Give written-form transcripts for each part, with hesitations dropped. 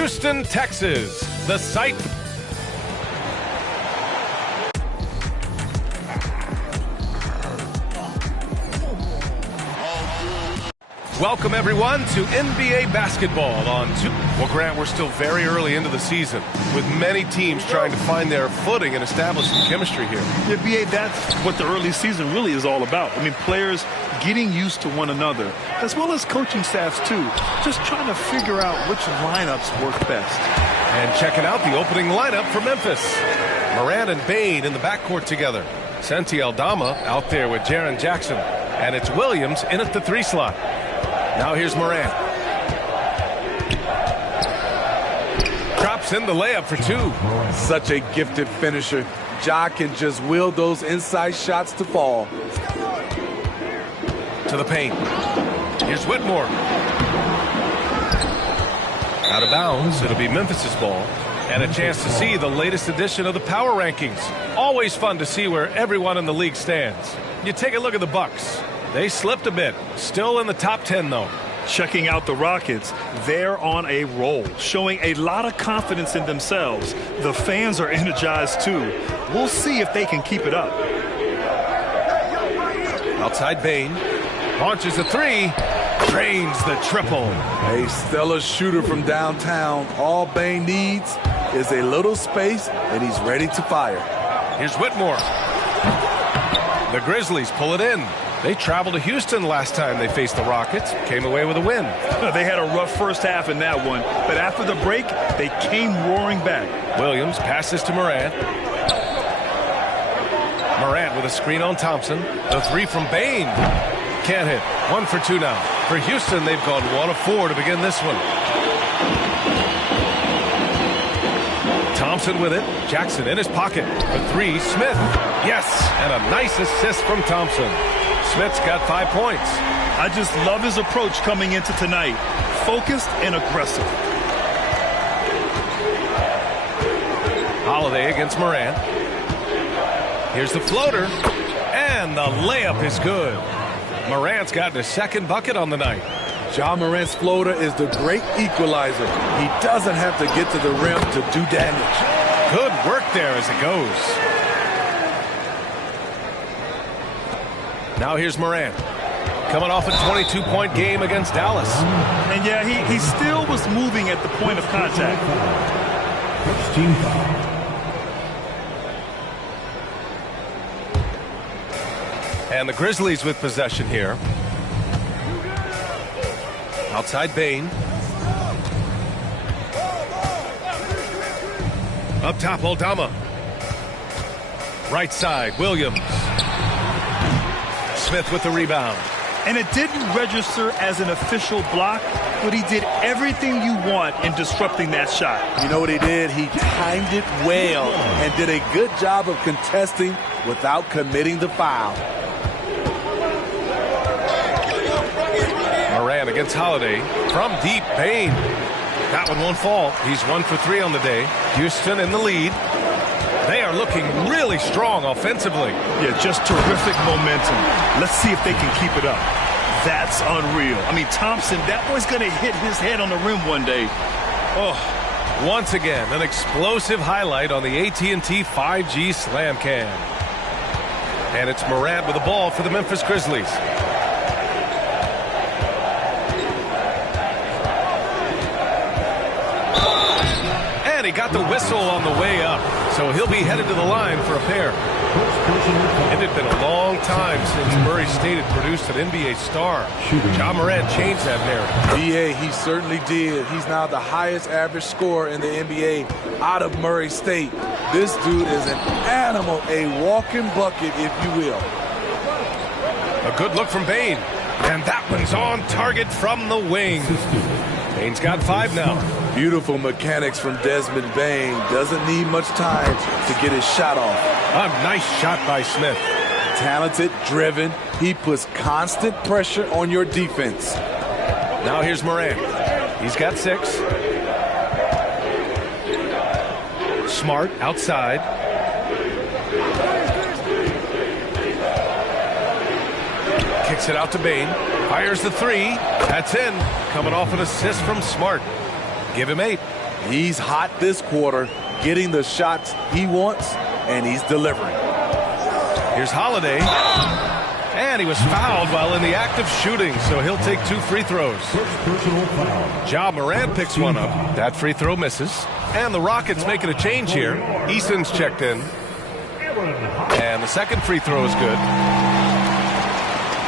Houston, Texas, the site. Welcome, everyone, to NBA basketball on Well, Grant, we're still very early into the season, with many teams trying to find their footing and establish some chemistry here. Yeah, B.A., that's what the early season really is all about. I mean, players getting used to one another, as well as coaching staffs, too. Just trying to figure out which lineups work best. And checking out the opening lineup for Memphis. Morant and Bane in the backcourt together. Santi Aldama out there with Jaren Jackson. And it's Williams in at the 3 slot. Now here's Morant. Drops in the layup for 2. Such a gifted finisher. Ja can just will those inside shots to fall. To the paint. Here's Whitmore. Out of bounds. It'll be Memphis's ball. And a chance to see the latest edition of the power rankings. Always fun to see where everyone in the league stands. You take a look at the Bucks. They slipped a bit. Still in the top 10, though. Checking out the Rockets, they're on a roll, showing a lot of confidence in themselves. The fans are energized, too. We'll see if they can keep it up. Outside Bane. Launches a 3. Drains the triple. A stellar shooter from downtown. All Bane needs is a little space, and he's ready to fire. Here's Whitmore. The Grizzlies pull it in. They traveled to Houston last time they faced the Rockets. Came away with a win. They had a rough first half in that one, but after the break, they came roaring back. Williams passes to Morant. Morant with a screen on Thompson. The 3 from Bane. Can't hit. 1 for 2 now. For Houston, they've gone 1 of 4 to begin this one. Thompson with it. Jackson in his pocket. For 3, Smith. Yes, and a nice assist from Thompson. Smith's got 5 points. I just love his approach coming into tonight. Focused and aggressive. Holiday against Morant. Here's the floater. And the layup is good. Morant's gotten his 2nd bucket on the night. Ja Morant's floater is the great equalizer. He doesn't have to get to the rim to do damage. Good work there as it goes. Now here's Morant. Coming off a 22-point game against Dallas. And yeah, he still was moving at the point of contact. Team foul. And the Grizzlies with possession here. Outside Bane. Up top, Aldama. Right side, Williams. Smith with the rebound. And it didn't register as an official block, but he did everything you want in disrupting that shot. You know what he did? He timed it well and did a good job of contesting without committing the foul. Morant against Holiday. From deep, Bane. That one won't fall. He's 1 for 3 on the day. Houston in the lead. They are looking really strong offensively. Yeah, just terrific momentum. Let's see if they can keep it up. That's unreal. I mean, Thompson, that boy's going to hit his head on the rim one day. Oh, once again, an explosive highlight on the AT&T 5G Slam Cam. And it's Morant with the ball for the Memphis Grizzlies. And he got the whistle on the way up. So he'll be headed to the line for a pair. It had been a long time since Murray State had produced an NBA star. Ja Morant changed that narrative. B.A., he certainly did. He's now the highest average scorer in the NBA out of Murray State. This dude is an animal, a walking bucket, if you will. A good look from Bane. And that one's on target from the wing. Bane's got 5 now. Beautiful mechanics from Desmond Bane. Doesn't need much time to get his shot off. A nice shot by Smith. Talented, driven. He puts constant pressure on your defense. Now here's Morant. He's got 6. Smart outside. Kicks it out to Bane. Fires the 3. That's in. Coming off an assist from Smart. Give him 8. He's hot this quarter, getting the shots he wants, and he's delivering. Here's Holiday. And he was fouled while in the act of shooting, so he'll take 2 free throws. First personal foul. Ja Morant picks one up. That free throw misses. And the Rockets making a change here. Eason's checked in. And the second free throw is good.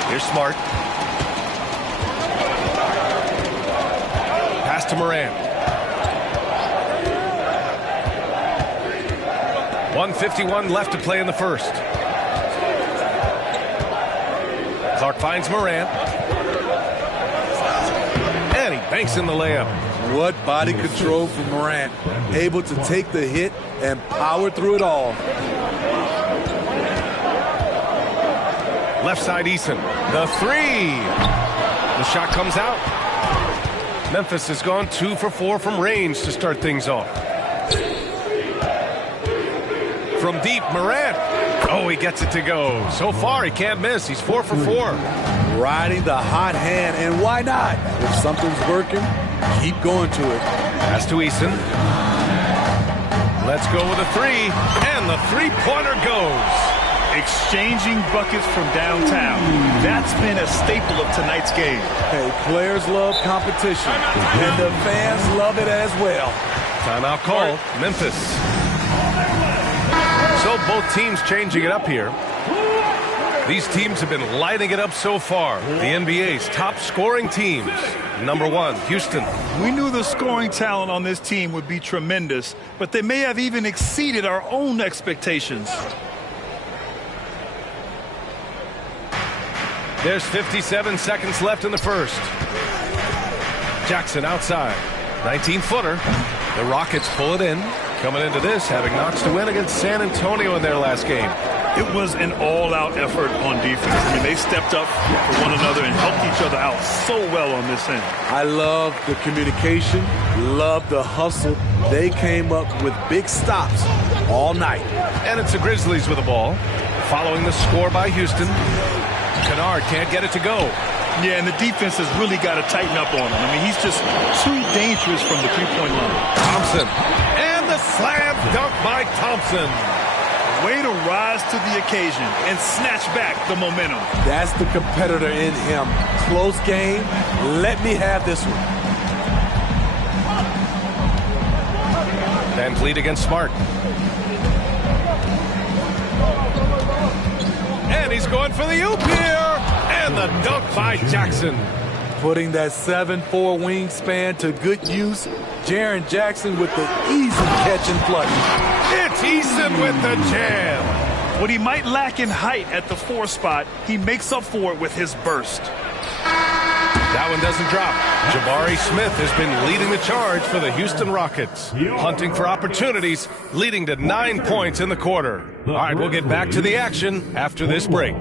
Here's Smart. Pass to Morant. 1:51 left to play in the first. Clark finds Morant. And he banks in the layup. What body control from Morant. Able to take the hit and power through it all. Left side Eason. The three. The shot comes out. Memphis has gone 2 for 4 from range to start things off. From deep, Morant. Oh, he gets it to go. So far, he can't miss. He's 4 for 4. Riding the hot hand, and why not? If something's working, keep going to it. Pass to Eason. Let's go with a three. And the three-pointer goes. Exchanging buckets from downtown. That's been a staple of tonight's game. Hey, players love competition, and the fans love it as well. Timeout call, Memphis. So both teams changing it up here. These teams have been lighting it up so far. The NBA's top scoring teams. Number 1, Houston. We knew the scoring talent on this team would be tremendous, but they may have even exceeded our own expectations. There's 57 seconds left in the first. Jackson outside. 19-footer. The Rockets pull it in. Coming into this, having notched a win against San Antonio in their last game. It was an all-out effort on defense. I mean, they stepped up for one another and helped each other out so well on this end. I love the communication, love the hustle. They came up with big stops all night. And it's the Grizzlies with the ball. Following the score by Houston. Kennard can't get it to go. Yeah, and the defense has really got to tighten up on him. I mean, he's just too dangerous from the three-point line. Thompson. And the slam dunk by Thompson. Way to rise to the occasion and snatch back the momentum. That's the competitor in him. Close game. Let me have this one. Van Vliet against Smart. And he's going for the oop here. And the dunk by Jackson. Putting that 7'4" wingspan to good use. Jaren Jackson with the easy catch and flush. It's Eason with the jam. What he might lack in height at the 4 spot, he makes up for it with his burst. That one doesn't drop. Jabari Smith has been leading the charge for the Houston Rockets. Hunting for opportunities, leading to 9 points in the quarter. All right, we'll get back to the action after this break.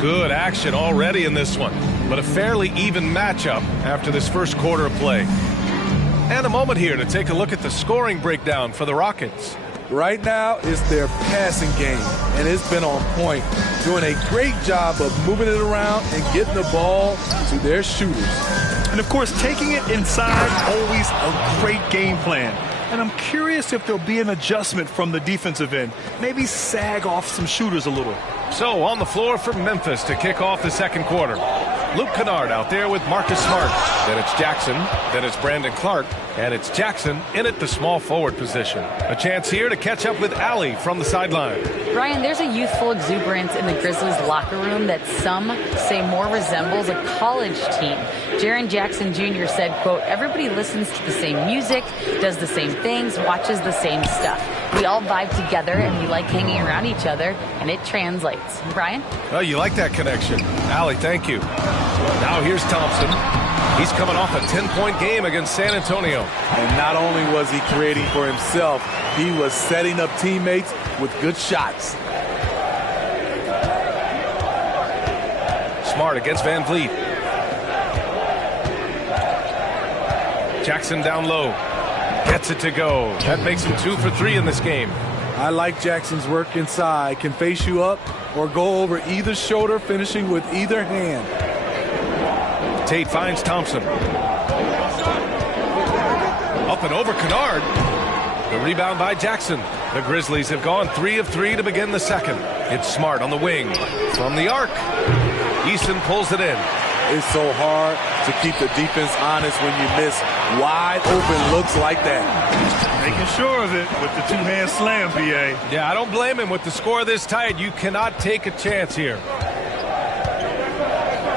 Good action already in this one, but a fairly even matchup after this first quarter of play. And a moment here to take a look at the scoring breakdown for the Rockets. Right now, it's their passing game, and it's been on point. Doing a great job of moving it around and getting the ball to their shooters. And, of course, taking it inside, always a great game plan. And I'm curious if there'll be an adjustment from the defensive end. Maybe sag off some shooters a little. So on the floor for Memphis to kick off the second quarter. Luke Kennard out there with Marcus Smart. Then it's Jackson. Then it's Brandon Clark. And it's Jackson in at the small forward position. A chance here to catch up with Allie from the sideline. Ryan, there's a youthful exuberance in the Grizzlies locker room that some say more resembles a college team. Jaren Jackson Jr. said, quote, "Everybody listens to the same music, does the same things, watches the same stuff. We all vibe together and we like hanging around each other, and it translates." Brian? Oh, you like that connection. Allie, thank you. Now here's Thompson. He's coming off a 10-point game against San Antonio. And not only was he creating for himself, he was setting up teammates with good shots. Smart against Van Vliet. Jackson down low. Gets it to go. That makes him 2 for 3 in this game. I like Jackson's work inside. Can face you up or go over either shoulder, finishing with either hand. Tate finds Thompson. Up and over Kennard. The rebound by Jackson. The Grizzlies have gone 3 of 3 to begin the second. It's Smart on the wing. From the arc. Eason pulls it in. It's so hard to keep the defense honest when you miss wide open looks like that. Making sure of it with the two-hand slam, BA. Yeah, I don't blame him. With the score this tight, you cannot take a chance here.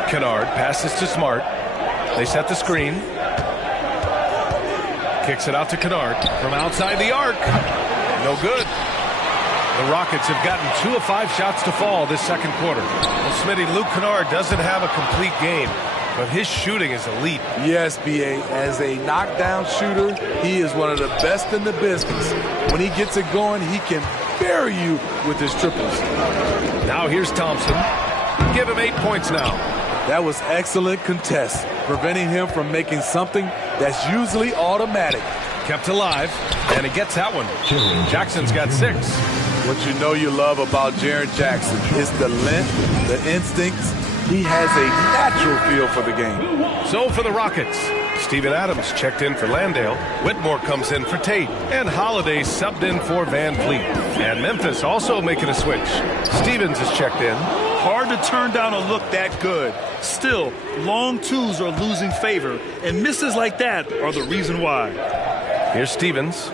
Kennard passes to Smart. They set the screen. Kicks it out to Kennard from outside the arc. No good. The Rockets have gotten 2 of 5 shots to fall this second quarter. Well, Smitty, Luke Kennard doesn't have a complete game, but his shooting is elite. Yes, B.A. As a knockdown shooter, he is one of the best in the business. When he gets it going, he can bury you with his triples. Now here's Thompson. Give him 8 points now. That was excellent contest, preventing him from making something that's usually automatic. Kept alive, and he gets that one. Jackson's got 6. What you know you love about Jaren Jackson is the length, the instincts. He has a natural feel for the game. So for the Rockets, Steven Adams checked in for Landale. Whitmore comes in for Tate. And Holiday subbed in for Van Fleet. And Memphis also making a switch. Stevens is checked in. Hard to turn down a look that good. Still, long twos are losing favor, and misses like that are the reason why. Here's Stevens.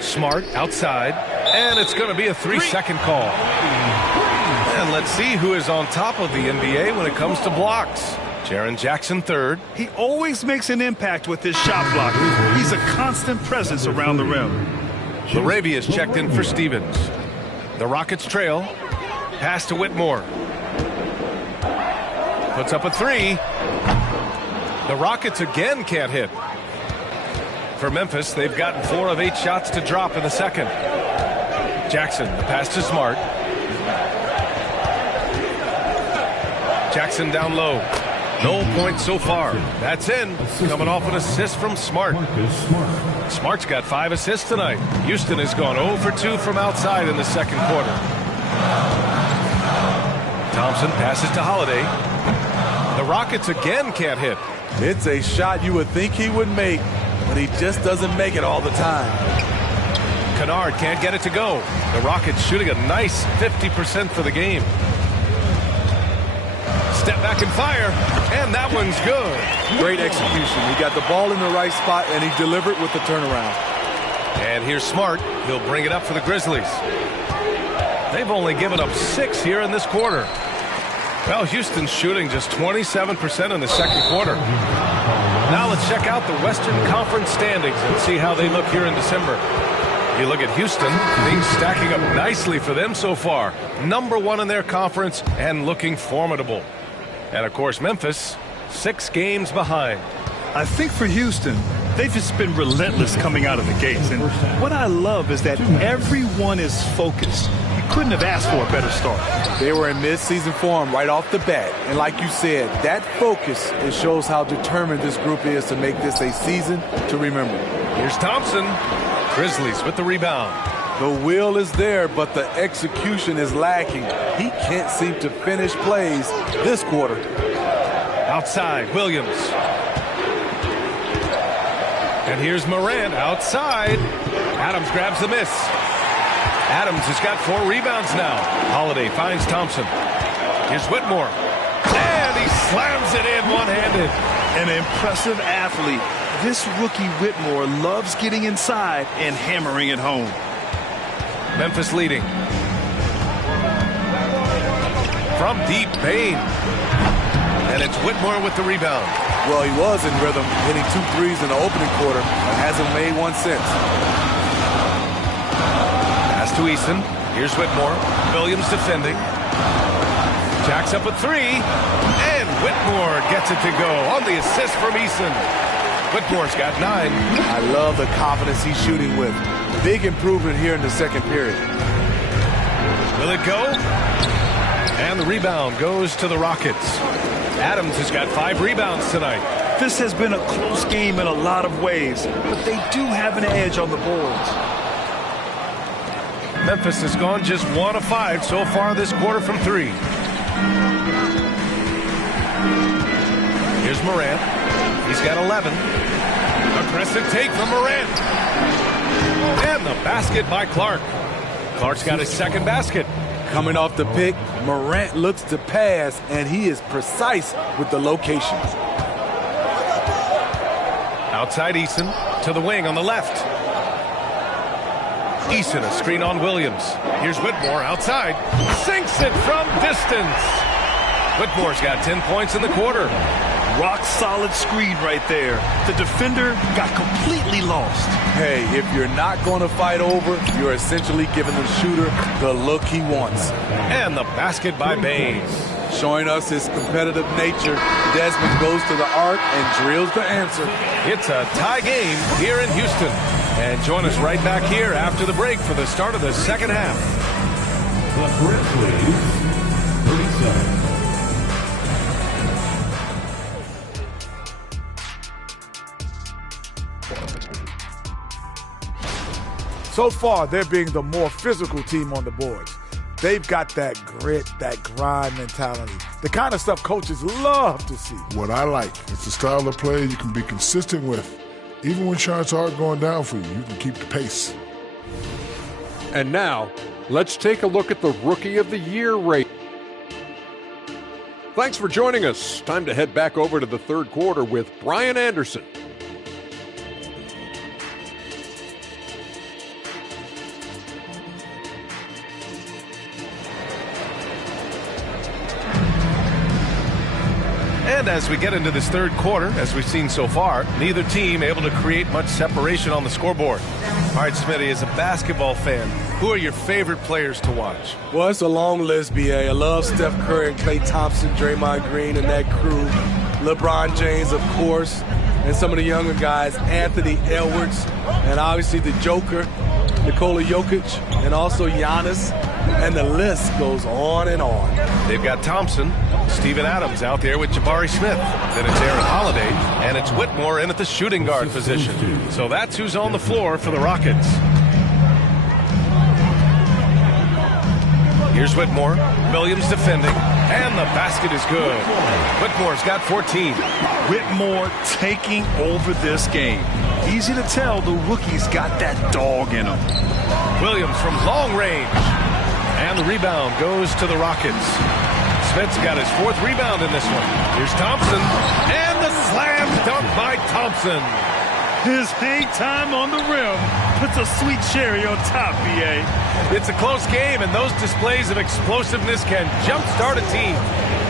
Smart outside. And it's going to be a 3-second call. And let's see who is on top of the NBA when it comes to blocks. Jaren Jackson third. He always makes an impact with his shot block. He's a constant presence around the rim. LaRavia is checked in for Stevens. The Rockets trail. Pass to Whitmore. Puts up a 3. The Rockets again can't hit. For Memphis, they've gotten 4 of 8 shots to drop in the second. Jackson, the pass to Smart. Jackson down low. No points so far. That's in. Coming off an assist from Smart. Smart's got 5 assists tonight. Houston has gone 0 for 2 from outside in the second quarter. Thompson passes to Holiday. The Rockets again can't hit. It's a shot you would think he would make, but he just doesn't make it all the time. Kennard can't get it to go. The Rockets shooting a nice 50% for the game. Step back and fire, and that one's good. Great execution. He got the ball in the right spot, and he delivered with the turnaround. And here's Smart. He'll bring it up for the Grizzlies. They've only given up 6 here in this quarter. Well, Houston's shooting just 27% in the second quarter. Now let's check out the Western Conference standings and see how they look here in December. You look at Houston, things stacking up nicely for them so far. Number 1 in their conference and looking formidable. And, of course, Memphis, 6 games behind. I think for Houston, they've just been relentless coming out of the gates. And what I love is that everyone is focused. You couldn't have asked for a better start. They were in mid-season form right off the bat. And like you said, that focus, it shows how determined this group is to make this a season to remember. Here's Thompson. Grizzlies with the rebound. The will is there, but the execution is lacking. He can't seem to finish plays this quarter. Outside, Williams. And here's Morant outside. Adams grabs the miss. Adams has got 4 rebounds now. Holiday finds Thompson. Here's Whitmore. And he slams it in one-handed. An impressive athlete. This rookie Whitmore loves getting inside and hammering it home. Memphis leading. From deep, Payne. And it's Whitmore with the rebound. Well, he was in rhythm, hitting 2 threes in the opening quarter, and hasn't made one since. Pass to Eason. Here's Whitmore. Williams defending. Jacks up a 3. And Whitmore gets it to go on the assist from Eason. Whitmore's got 9. I love the confidence he's shooting with. Big improvement here in the second period. Will it go? And the rebound goes to the Rockets. Adams has got 5 rebounds tonight. This has been a close game in a lot of ways, but they do have an edge on the boards. Memphis has gone just 1 of 5 so far this quarter from 3. Here's Morant. He's got 11. Aggressive take from Morant. And the basket by Clark. Clark's got his second basket. Coming off the pick, Morant looks to pass, and he is precise with the locations. Outside Eason to the wing on the left. Eason, a screen on Williams. Here's Whitmore outside. Sinks it from distance. Whitmore's got 10 points in the quarter. Rock solid screen right there. The defender got completely lost. Hey, if you're not going to fight over, you're essentially giving the shooter the look he wants. And the basket by Baines. Showing us his competitive nature, Desmond goes to the arc and drills the answer. It's a tie game here in Houston. And join us right back here after the break for the start of the second half. The Grizzlies, 37. So far, they're being the more physical team on the boards. They've got that grit, that grind mentality, the kind of stuff coaches love to see. What I like is the style of play you can be consistent with. Even when shots aren't going down for you, you can keep the pace. And now, let's take a look at the Rookie of the Year race. Thanks for joining us. Time to head back over to the third quarter with Brian Anderson. And as we get into this third quarter, as we've seen so far, neither team able to create much separation on the scoreboard. All right, Smitty, as a basketball fan, who are your favorite players to watch? Well, it's a long list, B.A. I love Steph Curry and Klay Thompson, Draymond Green, and that crew. LeBron James, of course, and some of the younger guys, Anthony Edwards, and obviously the Joker, Nikola Jokic, and also Giannis, and the list goes on and on. They've got Thompson, Steven Adams out there with Jabari Smith. Then it's Aaron Holiday, and it's Whitmore in at the shooting guard position. So that's who's on the floor for the Rockets. Here's Whitmore, Williams defending, and the basket is good. Whitmore's got 14. Whitmore taking over this game. Easy to tell the rookie's got that dog in him. Williams from long range. And the rebound goes to the Rockets. Smith's got his 4th rebound in this one. Here's Thompson. And the slam dunk by Thompson. His hang time on the rim puts a sweet cherry on top, B.A. It's a close game, and those displays of explosiveness can jumpstart a team.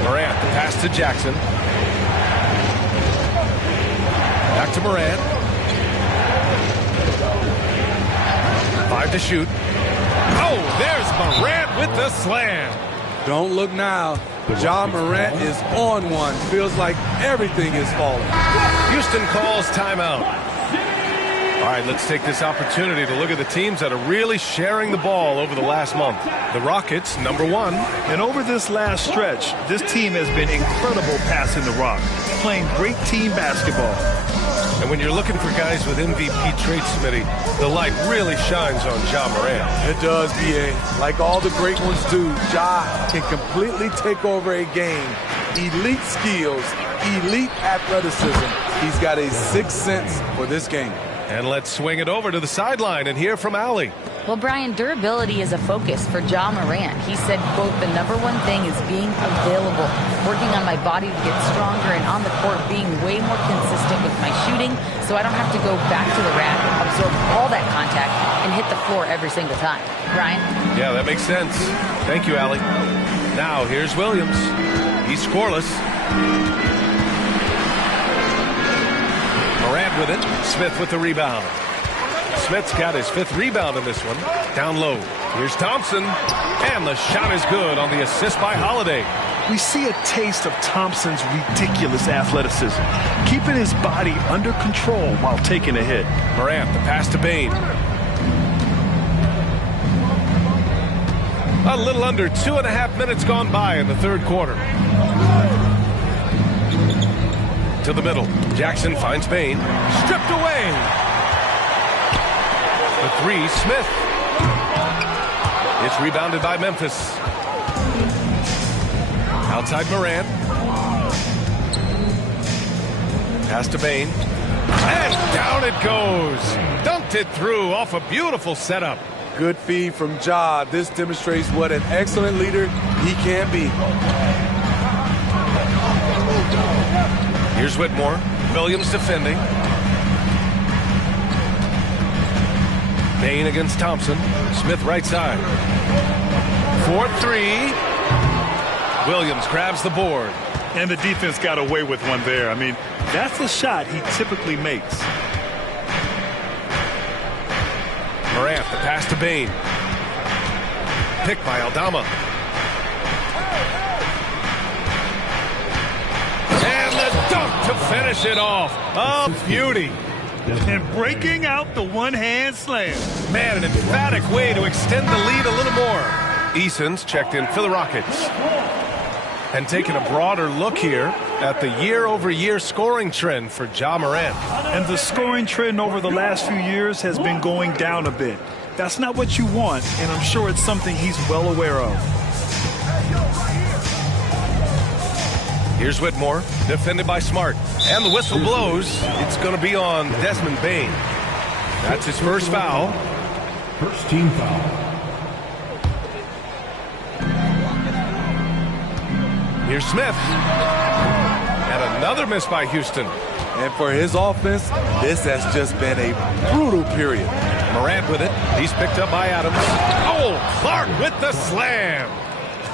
Morant, the pass to Jackson. Back to Morant. 5 to shoot. Oh, there's Morant with the slam. Don't look now. Ja Morant is on one. Feels like everything is falling. Houston calls timeout. All right, let's take this opportunity to look at the teams that are really sharing the ball over the last month. The Rockets, number 1. And over this last stretch, this team has been incredible passing the rock, playing great team basketball. And when you're looking for guys with MVP traits, Smitty, the light really shines on Ja Morant. It does, B.A. Like all the great ones do, Ja can completely take over a game. Elite skills, elite athleticism. He's got a sixth sense for this game. And let's swing it over to the sideline and hear from Allie. Well, Brian, durability is a focus for Ja Morant. He said, quote, the number one thing is being available, working on my body to get stronger, and on the court being way more consistent with my shooting so I don't have to go back to the rack, absorb all that contact, and hit the floor every single time. Brian? Yeah, that makes sense. Thank you, Allie. Now, here's Williams. He's scoreless. Morant with it. Smith with the rebound. Smith's got his 5th rebound in this one. Down low. Here's Thompson. And the shot is good on the assist by Holiday. We see a taste of Thompson's ridiculous athleticism, keeping his body under control while taking a hit. Morant, the pass to Bane. A little under 2.5 minutes gone by in the third quarter. To the middle. Jackson finds Bane. Stripped away. The 3, Smith. It's rebounded by Memphis. Outside Morant. Pass to Bane. And down it goes. Dunked it through off a beautiful setup. Good feed from Ja. This demonstrates what an excellent leader he can be. Here's Whitmore. Williams defending. Bane against Thompson. Smith right side. 4-3. Williams grabs the board. And the defense got away with one there. I mean, that's a shot he typically makes. Morant, the pass to Bane. Picked by Aldama. And the dunk to finish it off. A beauty. And breaking out the one-hand slam. Man, an emphatic way to extend the lead a little more. Eason's checked in for the Rockets. And taking a broader look here at the year-over-year scoring trend for Ja Morant. And the scoring trend over the last few years has been going down a bit. That's not what you want, and I'm sure it's something he's well aware of. Here's Whitmore, defended by Smart. And the whistle blows. It's going to be on Desmond Bane. That's his first foul. First team foul. Here's Smith. And another miss by Houston. And for his offense, this has just been a brutal period. Morant with it. He's picked up by Adams. Oh, Clark with the slam.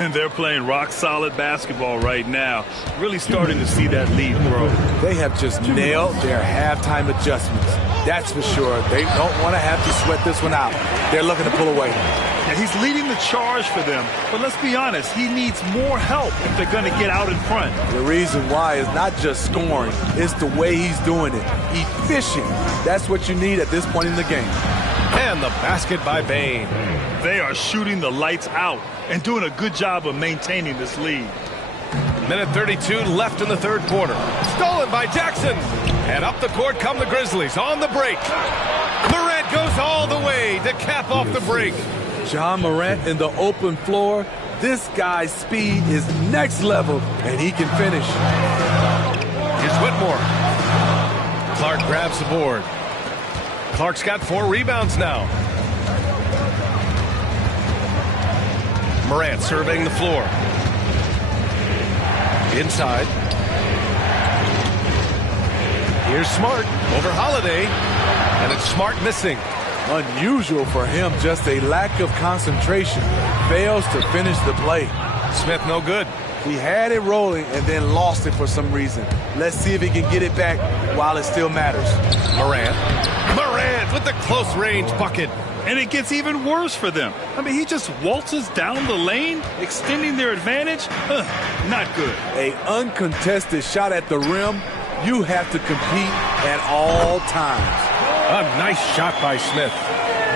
And they're playing rock-solid basketball right now. Really starting to see that lead grow. They have just nailed their halftime adjustments. That's for sure. They don't want to have to sweat this one out. They're looking to pull away. Yeah, he's leading the charge for them. But let's be honest, he needs more help if they're going to get out in front. The reason why is not just scoring. It's the way he's doing it. Efficient. That's what you need at this point in the game. And the basket by Bane. They are shooting the lights out and doing a good job of maintaining this lead. Minute 32 left in the third quarter. Stolen by Jackson. And up the court come the Grizzlies on the break. Morant goes all the way to cap off the break. Ja Morant in the open floor. This guy's speed is next level, and he can finish. Here's Whitmore. Clark grabs the board. Clark's got 4 rebounds now. Morant surveying the floor. Inside. Here's Smart over Holiday. And it's Smart missing. Unusual for him, just a lack of concentration. Fails to finish the play. Smith no good. He had it rolling and then lost it for some reason. Let's see if he can get it back while it still matters. Morant with the close range bucket. And it gets even worse for them. I mean, he just waltzes down the lane, extending their advantage. Not good. A uncontested shot at the rim. You have to compete at all times. A nice shot by Smith.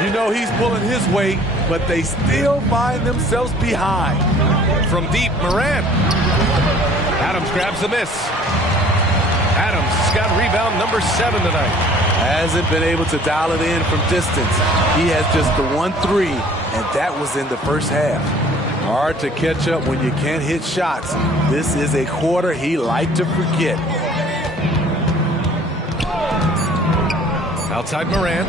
You know he's pulling his weight, but they still find themselves behind. From deep, Morant. Adams grabs the miss. Adams has got rebound number 7 tonight. Hasn't been able to dial it in from distance. He has just the 1-3, and that was in the first half. Hard to catch up when you can't hit shots. This is a quarter he liked to forget. Outside Morant.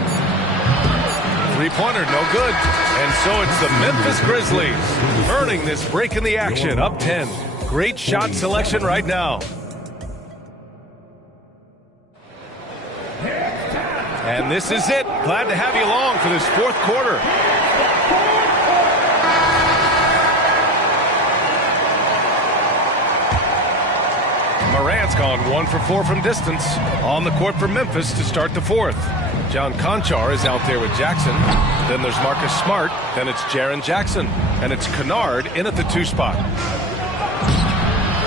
Three-pointer, no good. And so it's the Memphis Grizzlies earning this break in the action, up 10. Great shot selection right now. And this is it. Glad to have you along for this fourth quarter. Morant's gone 1 for 4 from distance. On the court for Memphis to start the fourth. John Conchar is out there with Jackson. Then there's Marcus Smart. Then it's Jaren Jackson. And it's Kennard in at the 2 spot.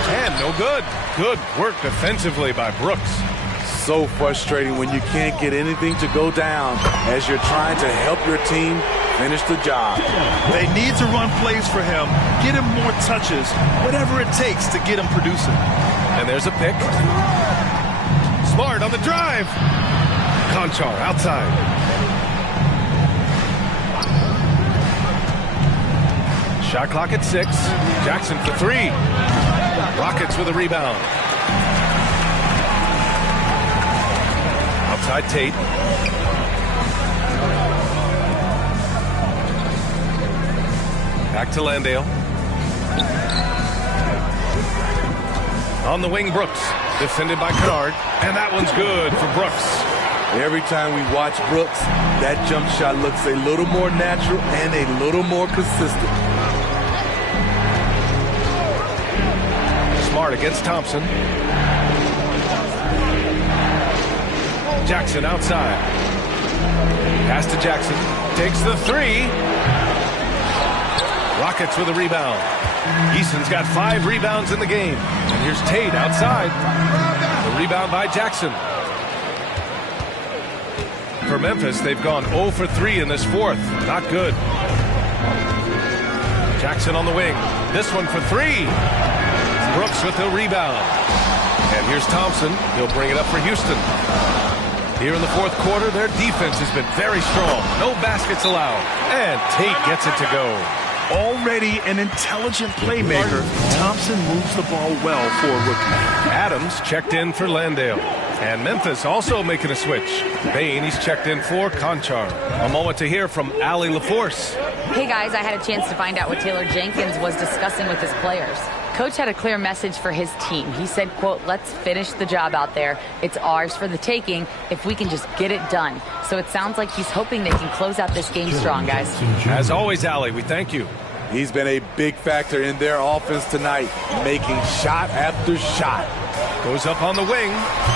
And no good. Good work defensively by Brooks. So frustrating when you can't get anything to go down as you're trying to help your team finish the job. They need to run plays for him, get him more touches, whatever it takes to get him producing. And there's a pick. Smart on the drive. Conchar outside. Shot clock at 6. Jackson for 3. Rockets with a rebound. Outside Tate. Back to Landale. On the wing, Brooks. Defended by Kennard. And that one's good for Brooks. Every time we watch Brooks, that jump shot looks a little more natural and a little more consistent. Smart against Thompson. Jackson outside. Pass to Jackson. Takes the 3. Rockets with a rebound. Eason's got 5 rebounds in the game. And here's Tate outside. The rebound by Jackson. For Memphis, they've gone 0 for 3 in this fourth. Not good. Jackson on the wing. This one for 3. Brooks with the rebound. And here's Thompson. He'll bring it up for Houston. Here in the fourth quarter, their defense has been very strong. No baskets allowed. And Tate gets it to go. Already an intelligent playmaker, Thompson moves the ball well for a rookie. Adams checked in for Landale. And Memphis also making a switch. Bain, he's checked in for Conchar. A moment to hear from Allie LaForce. Hey guys, I had a chance to find out what Taylor Jenkins was discussing with his players. Coach had a clear message for his team. He said, quote, let's finish the job out there. It's ours for the taking if we can just get it done. So it sounds like he's hoping they can close out this game strong, guys. As always, Allie, we thank you. He's been a big factor in their offense tonight, making shot after shot. Goes up on the wing,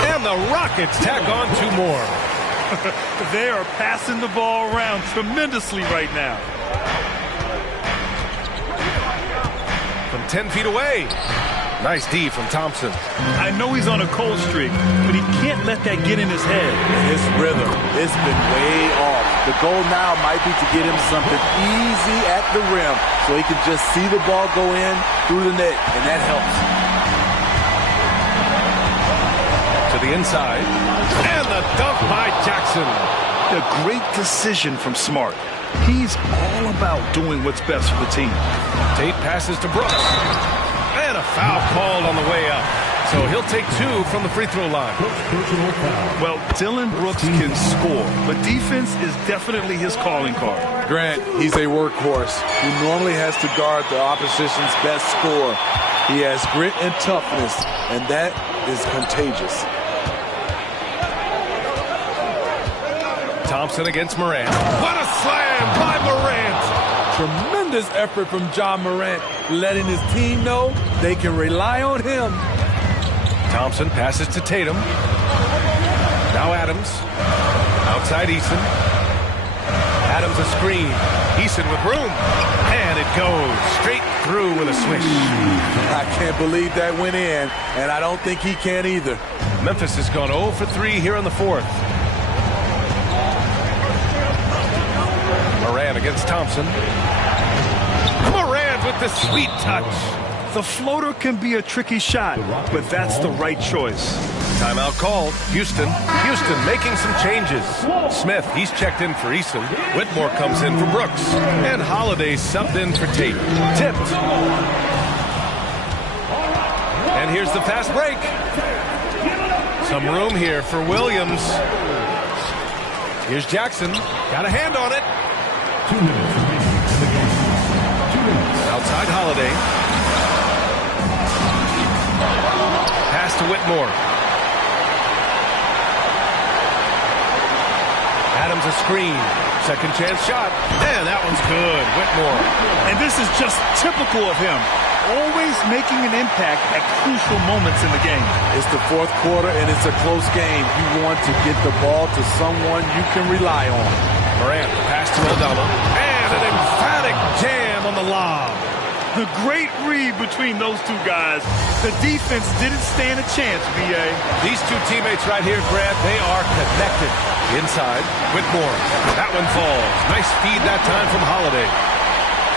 and the Rockets tack on 2 more. They are passing the ball around tremendously right now. From 10 feet away. Nice D from Thompson. I know he's on a cold streak, but he can't let that get in his head. His rhythm, it's been way off. The goal now might be to get him something easy at the rim so he can just see the ball go in through the net, and that helps. To the inside. And the dunk by Jackson. A great decision from Smart. He's all about doing what's best for the team. Tate passes to Brooks. And a foul called on the way up. So he'll take 2 from the free throw line. Well, Dylan Brooks can score, but defense is definitely his calling card. Grant, he's a workhorse who normally has to guard the opposition's best scorer. He has grit and toughness, and that is contagious. Thompson against Morant. What a slam by Morant! Tremendous effort from John Morant, letting his team know they can rely on him. Thompson passes to Tatum. Now Adams. Outside Eason. Adams a screen. Eason with room. And it goes straight through with a swish. I can't believe that went in, and I don't think he can either. Memphis has gone 0 for 3 here in the fourth. Morant against Thompson. Morant with the sweet touch. The floater can be a tricky shot, but that's the right choice. Timeout called. Houston. Houston making some changes. Smith, he's checked in for Eason. Whitmore comes in for Brooks. And Holiday subbed in for Tate. Tipped. And here's the fast break. Some room here for Williams. Here's Jackson. Got a hand on it. 2 minutes remaining in the game. 2 minutes. Outside Holiday. Pass to Whitmore. Adams a screen. Second chance shot. And that one's good. Whitmore. And this is just typical of him. Always making an impact at crucial moments in the game. It's the fourth quarter, and it's a close game. You want to get the ball to someone you can rely on. Morant, pass to Aldama. And an emphatic jam on the lob. The great read between those two guys. The defense didn't stand a chance, B.A. These two teammates right here, Grant, they are connected. Inside, Whitmore. That one falls. Nice feed that time from Holiday.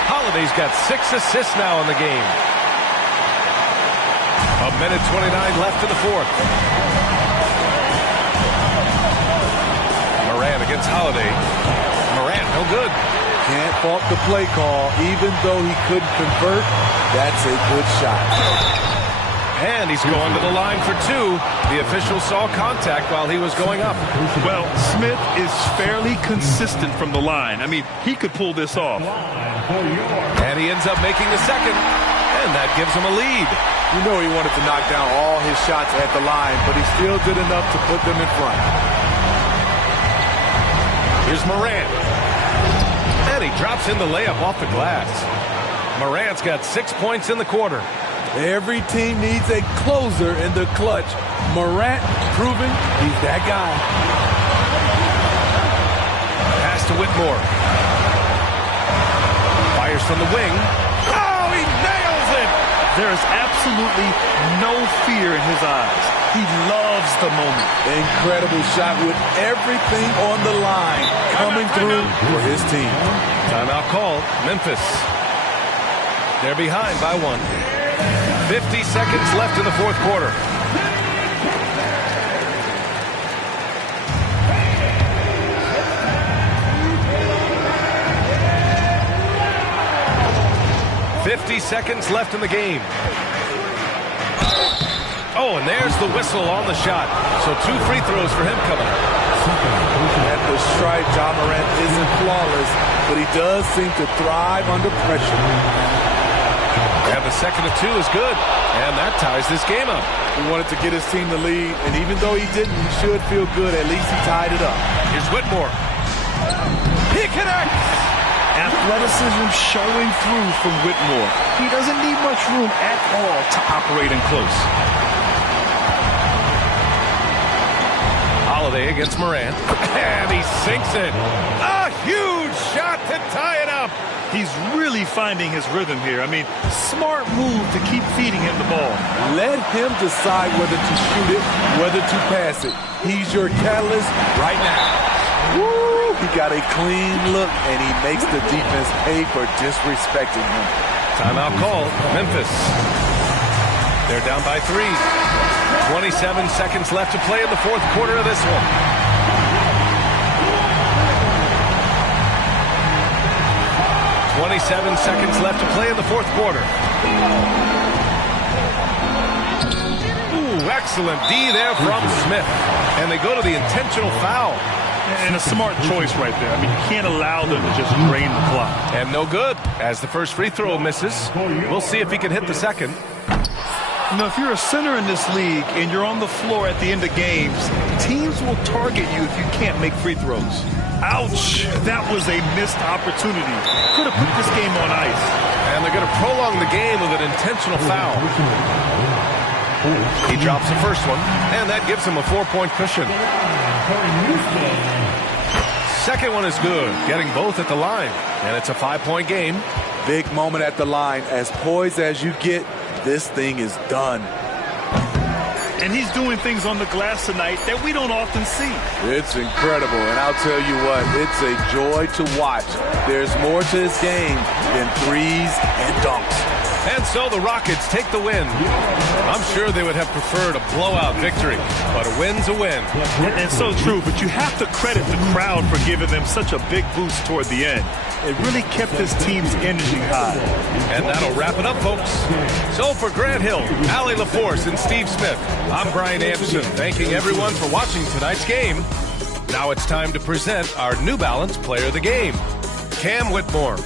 Holiday's got 6 assists now in the game. 1:29 left in the fourth. Morant against Holiday. Morant, no good. Can't fault the play call. Even though he couldn't convert, that's a good shot. And he's going to the line for two. The official saw contact while he was going up. Well, Smith is fairly consistent from the line. I mean, he could pull this off. And he ends up making the second. And that gives him a lead. You know he wanted to knock down all his shots at the line, but he still did enough to put them in front. Here's Morant. And he drops in the layup off the glass. Morant's got 6 points in the quarter. Every team needs a closer in the clutch. Morant proving he's that guy. Pass to Whitmore. Fires from the wing. Oh, he nails it! There is absolutely no fear in his eyes. He loves the moment. Incredible shot with everything on the line coming through for his team. Timeout called. Memphis. They're behind by 1. 50 seconds left in the fourth quarter. Seconds left in the game. Oh, and there's the whistle on the shot. So 2 free throws for him coming up. At the stripe, Ja Morant isn't flawless, but he does seem to thrive under pressure. And the second of 2 is good. And that ties this game up. He wanted to get his team the lead, and even though he didn't, he should feel good. At least he tied it up. Here's Whitmore. He connects! Athleticism showing through from Whitmore. He doesn't need much room at all to operate in close. Holiday against Morant. And he sinks it. A huge shot to tie it up. He's really finding his rhythm here. I mean, smart move to keep feeding him the ball. Let him decide whether to shoot it, whether to pass it. He's your catalyst right now. Woo! He got a clean look, and he makes the defense pay for disrespecting him. Timeout called. Memphis. They're down by 3. 27 seconds left to play in the fourth quarter of this one. Seconds left to play in the fourth quarter. Ooh, excellent D there from Smith. And they go to the intentional foul. And a smart choice right there. I mean, you can't allow them to just drain the clock. And no good, as the first free throw misses. We'll see if he can hit the second. You know, if you're a center in this league and you're on the floor at the end of games, teams will target you if you can't make free throws. Ouch! That was a missed opportunity. Could have put this game on ice. And they're going to prolong the game with an intentional foul. He drops the first one, and that gives him a 4-point cushion. Second one is good, getting both at the line. And it's a 5-point game. Big moment at the line. As poised as you get, this thing is done. And he's doing things on the glass tonight that we don't often see. It's incredible, and I'll tell you what, it's a joy to watch. There's more to this game than threes and dunks. And so the Rockets take the win. I'm sure they would have preferred a blowout victory, but a win's a win. And so true, but you have to credit the crowd for giving them such a big boost toward the end. It really kept this team's energy high. And that'll wrap it up, folks. So for Grant Hill, Allie LaForce, and Steve Smith, I'm Brian Anderson, thanking everyone for watching tonight's game. Now it's time to present our New Balance Player of the Game, Cam Whitmore.